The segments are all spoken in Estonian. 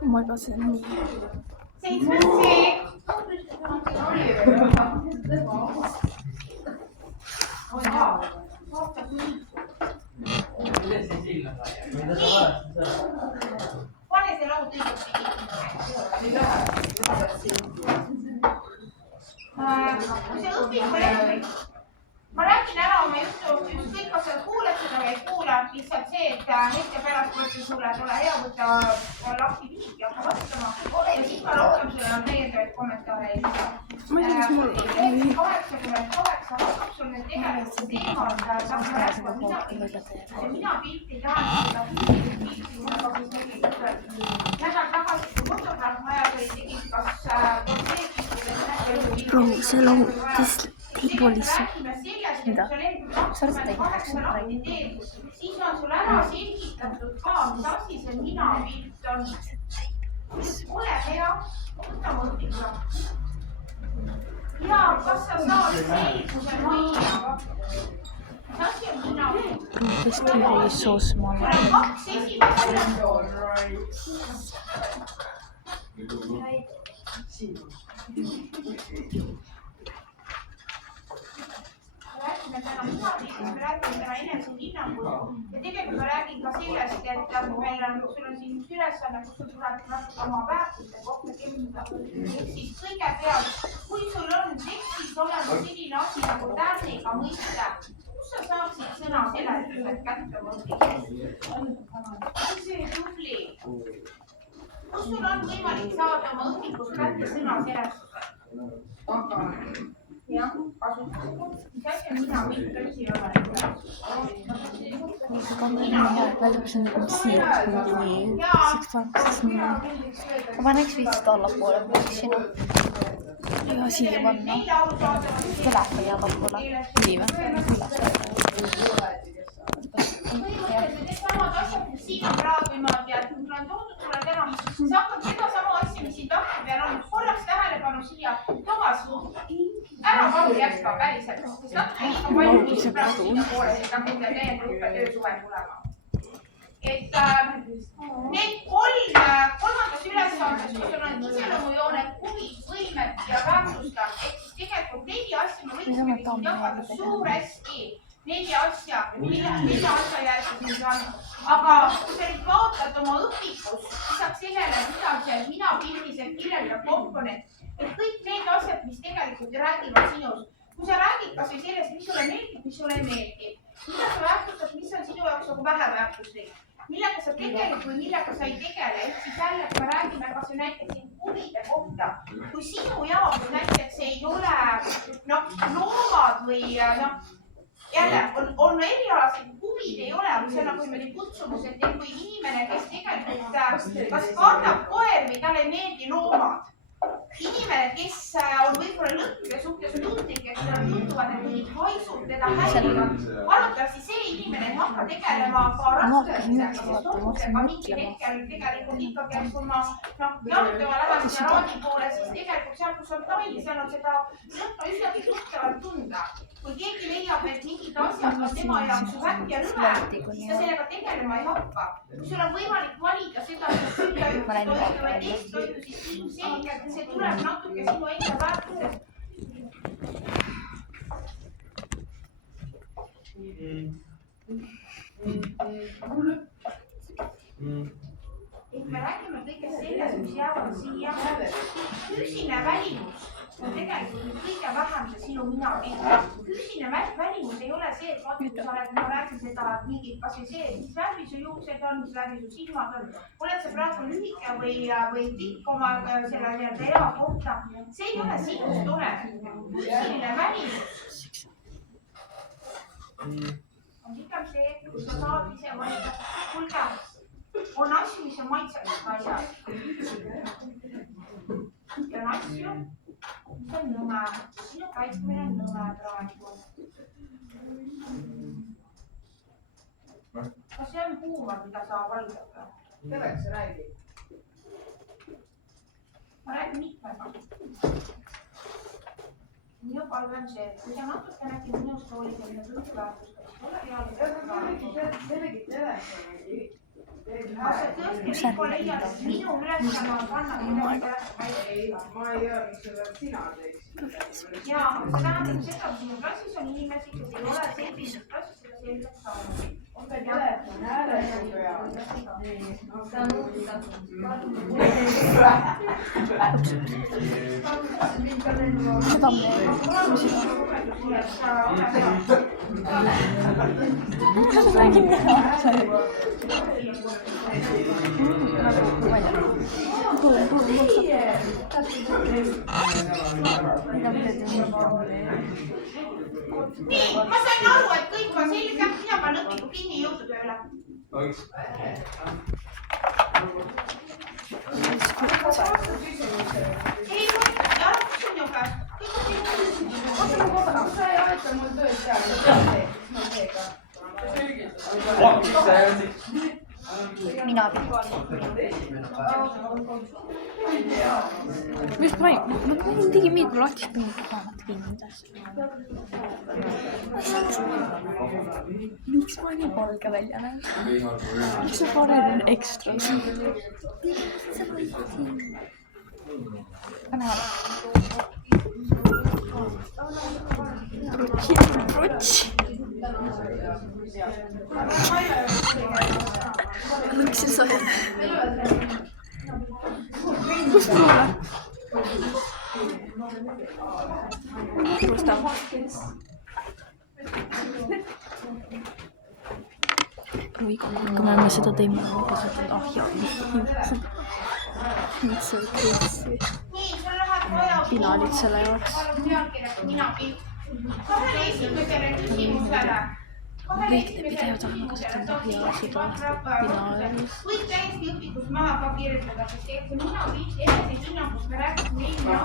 Oh my god, see on nii. Ma räägin ära oma juttu, ükskõik kas sa kuulad seda või ei kuula, lihtsalt see, et hetke pärast mõtlen sulle, et ole hea, võtta lahti viik ja hakka vastama. Ja siis ma rohkem sulle on täiendavaid kommentaare ei saa. Ma ei tea, kas mul 88 hakkab sul need tegelikult teemad mina pilti tähendada pilti, nädal tagasi kui fotograaf majas oli tegid kas see lahutis Tripolisse. mida? Sa oled tegid, siis on sul ära selgitatud ka, mis asi see minapilt on. Ole hea, võta mõttika. Ja kas sa saad selguse majja? Mis asi on minapilt? Pruutis kirisoos maale. Kaks esimest. Räägime täna minapildist, me räägime täna enesehinnangust ja tegelikult ma räägin ka sellest, et meil on, sul on siin üks ülesanne, kus sul tuleb natuke oma väärtuste kohta kemida. Ehk siis kõigepealt, kui sul on tekstis olemas selline asi nagu tärniga mõiste, kus sa saaksid sõna seletused kätte mõtlida? See tubli. Kus sul on võimalik saada oma õpikust kätte sõna seletused? Jah, kasutusega. Mis asja mina mitte üksi ei ole? See kammel on hea, et välja see on siit mingi siit vaatas nii. Ma paneks vist allapoole, kui oleks sinu. Ja siia panna. Telefoni allapoole. Nii või? Samad asjad, mis siin on praegu niimoodi, et mul on toodud sulle täna, sa hakkad seda sama asja, mis siin tahti peal on, korraks tähelepanu siia, Toomas, ära palun jätka päriselt, sest natuke liiga palju nii praegu sinna poole, et hakkab teil täiendav õppetöö suvel tulema. Et need kolmandas ülesandes, kus sul on iseloomujooned, huvid, võimed ja väärtustab, ehk siis tegelikult 4 asja me võiksime jagada suuresti. 4 asja, mille asja järgi siin on. Aga kui sa nüüd vaatad oma õpikust, lisaks sellele, mida see minapildis, et kirjeldab komponent, et kõik need asjad, mis tegelikult räägivad sinust, kui sa räägid kas või sellest, mis sulle meeldib, mis sulle ei meeldi, mida sa väärtustad, mis on sinu jaoks nagu väheväärtuslik, millega sa tegeled või millega sa ei tegele, ehk siis jälle, kui me räägime kas või näiteks huvide kohta, kui sinu jaoks näiteks ei ole loomad või jälle on erialaseid huvid ei ole, aga see on nagu niimoodi kutsumus, et kui inimene, kes tegelikult kas kardab koer või talle ei meeldi loomad, inimene, kes on võib-olla lõhkude suhtes tundlik ja kellel tunduvad, et mingid haisud teda häirivad, arvatavasti see inimene ei hakka tegelema ka raskemisega, sest otsusega mingi hetkel tegelikult ikkagi, et kui ma jalutama lähen sinna raadi poole, siis tegelikult seal, kus on talli, seal on seda lõhka üsnagi tuttavalt tunda. Kui keegi leiab, et mingid asjad on tema jaoks vähk ja rõve, siis ta sellega tegelema ei hakka. Kui sul on võimalik valida seda, et süüa üks toitu või teist toitu, siis ilmselgelt see tuleb natuke sinu enda väärtusest. Et me räägime kõigest sellest, mis jäävad siia. Füüsiline välimus on tegelikult kõige vähem see sinu minapilt. Füüsiline välimus ei ole see, et vaata, kui sa oled, ma räägin seda, et mingid, kas või see, mis värvi su juuksed on, mis värvi su silmad on. Oled sa praegu lühike või pikk oma selle ea kohta. See ei ole sinust olev. Füüsiline välimus on pigem see, kus sa saad ise valida. Kuulge, on asju, mis on maitsetud asjad. Ja on asju, mis on nõme. Sinu käitumine on nõme praegu. Kas see on huumor, mida sa validad? Kelleks sa räägid? Ma räägin mitmega. palve on see, et kui te natukene äkki minust hoolida, mida kõik väärtuseks ei ole tõesti Mikko leiad, et minu ülesanne on panna ma ei öelnud seda, et sina teeksid. ja see tähendab seda, et sinu klassis on inimesi, kes ei ole sellises klassis seda selgelt saanud. On ta telefon hääletu peal? Seda me räägin näha. Nii, ma sain aru, et kõik on selge, mina panen õpiku kinni jõudu tööle. Ei, ära küsin ju käest. Sa ei aita mul tööd seal. Mina mis ma tegi miikro lahti, et mingi raamat kinnitas. Miks ma nii valge välja näen? Miks see parem ekstra? Protsi. Miks see sai? Kus tulla? Kus ta? Kui me seda teeme, mis see kõisi finaalid selle jaoks. Kahele esimesele küsimusele. Video tahame kasutada finaalis. Kõik täiesti õpikus maha ka kirjutada, sest mina enesehinnangust me rääkisime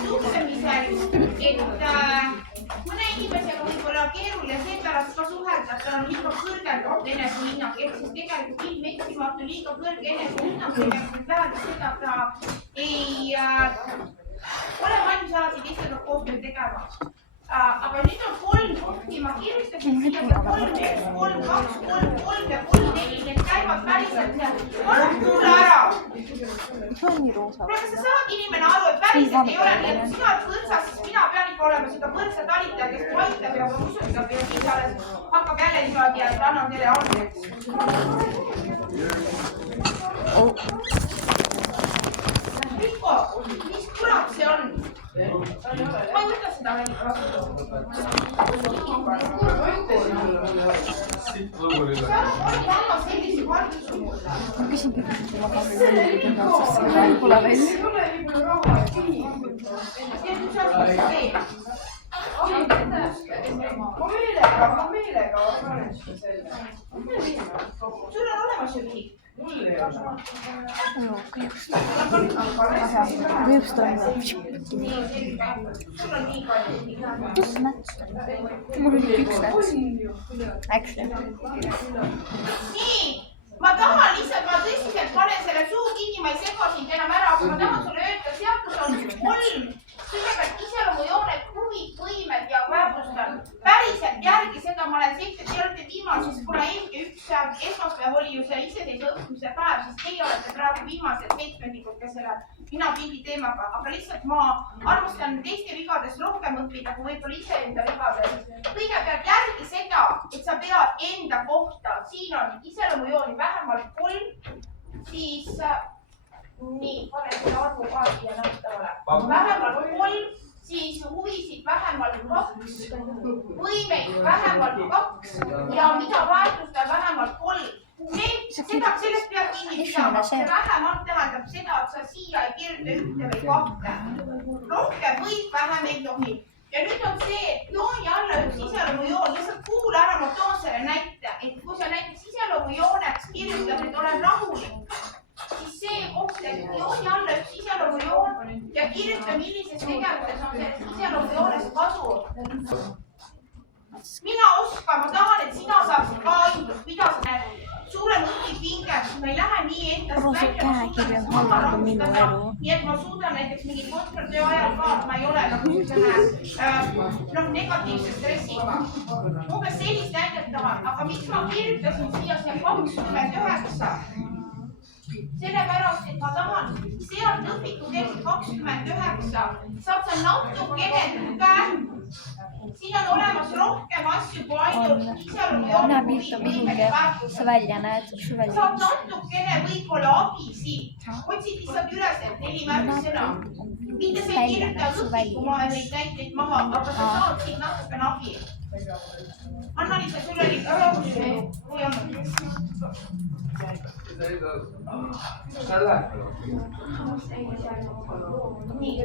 suhtlemisel, et mõne inimesega võib-olla keeruline seepärast ka suhelda, tal on liiga kõrgendatud enesehinnang, ehk siis tegelikult ilmeksimatu liiga kõrge enesehinnang, tegelikult tähendab seda, et ta ei ole valmis alati teistega koostööd tegema. Aga nüüd on 3 punkti, ma kirjutasin siia 3, 1, 3, 2, 3, 3 ja 3, 4, need käivad päriselt. Palun kuule ära! Kas sa saad inimene aru, et päriselt ei ole nii, et sina oled võrdsas, siis mina pean ikka olema seda võrdse talitaja, kes kui aitab ja usutab ja siis alles hakkab jälle niimoodi, et annan teile andmeks. Mikko, mis kurat see on? Ma ei võta seda välja vastu. Sa oled panna sellise vartuse mulle. Ma küsin ma kaamil pole veel. Ei ole nii palju raha, et nii. Ja nüüd sa oled veel. Ma meelega panen seda selle. Sul on olemas ju kõik. Mul ei ole. Võiks toimda. Sul on nii palju. Kus näts? Mul oli üks näts. Nii, ma tahan lihtsalt, ma tõsiselt panen selle suu kinni, ma ei sega sind enam ära, aga ma tahan sulle öelda, seadus on 3. Kõigepealt iseloomujooned, huvid, võimed ja väärtustan. Päriselt järgi seda ma olen selge, te olete viimases, kuna eelmine üks esmaspäev oli ju see iseseisva õppimise päev, siis teie olete praegu viimased 7-ndikud, kes selle ninapildi teemaga, aga lihtsalt ma arvustan teiste vigadest rohkem õppida, kui võib-olla iseenda vigadest. Kõigepealt järgi seda, et sa pead enda kohta, siin on iseloomujooni vähemalt 3, siis nii, panen selle arvu ka siia nähtavale. Vähemalt 3, siis huvisid vähemalt 2, võimeid vähemalt 2 ja mida väärtustab vähemalt 3. Sellest peab kinni pidama. See vähemalt tähendab seda, et sa siia ei kirjuta 1 või 2. Rohkem võib, vähem ei tohi. Ja nüüd on see jooni alla üks iseloomujoon. Lihtsalt kuula ära, ma toon selle näite. Et kui sa näiteks iseloomujooneks kirjutad, et olen rahulik, siis see koht, et jooni alla üks iseloomujoon ja kirjuta, millises tegevuses on sellest iseloomujoonest kasu. Mina oskan, ma tahan, et sina saaksid ka aindust, mida sa näed. suurem õpipinge, ma ei lähe nii endast Aga see käekiri on halvem kui minu elu. nii et ma suudan näiteks mingi kontratöö ajal ka, ma ei ole nagu negatiivse stressiga. Umbes sellist näidet tahan, aga miks ma kirjutasin siia see 29? Sellepärast, et ma tahan sealt õpiku teksti 29, saad sa natukene tuge. Siin on olemas rohkem asju kui ainult Mina pilt on nihuke, sa välja näed, süveline. saad natukene võib-olla abi siit. Otsid lihtsalt üles, et 4 märksõna. Mitte see ei kirjuta õpiku maale neid näiteid maha, aga sa saad siit natukene abi. Anna-Liisa, sul oli või on? Nii,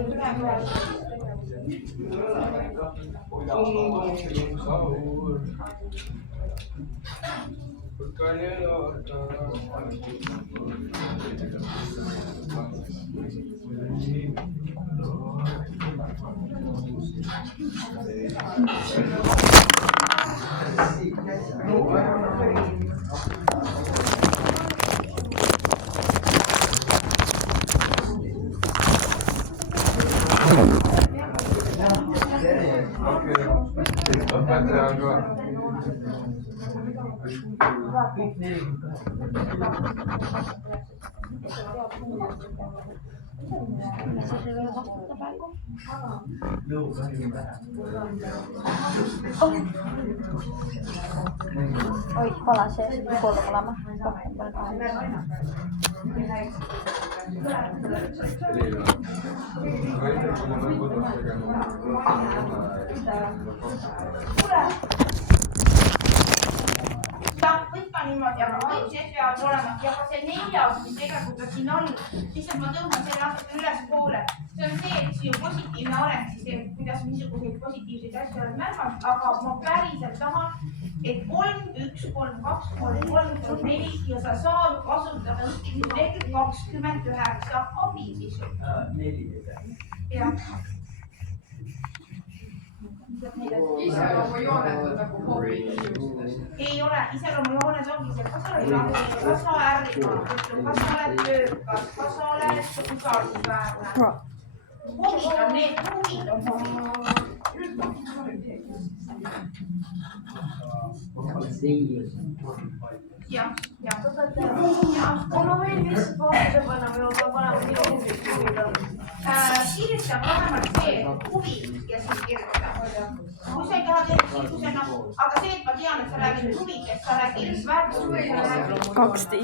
Oi, pala sees, kuulda olema. võtta niimoodi, aga kõik need peavad olema ja ka see 4, mis tegelikult siin on, lihtsalt ma tõmban selle natuke üles poole. See on see, et sinu positiivne areng, siis kuidas misuguseid positiivseid asju oled märganud, aga ma päriselt tahan, et 3, 1, 3, 2, 3, 3, 4 ja sa saad kasutada õppimise lehekülg 29 abi sisu. Jah. iseloomujooned on nagu hobi niisugustest. Ei ole, iseloomujooned ongi see, kas sa oled rahul, kas sa ärrinud, kas sa oled töökas, kas sa oled usaldusväärne. Huvid on need, huvid on huvid. Jah. Ma võin lihtsalt vastuse panna või ma panen minu huvid on. Kirjuta vähemalt see huvi ja siis kirjuta. Kui sa ei taha teha, aga see, et ma tean, et sa räägid huvidest, sa räägid väärtushuvidest. 12.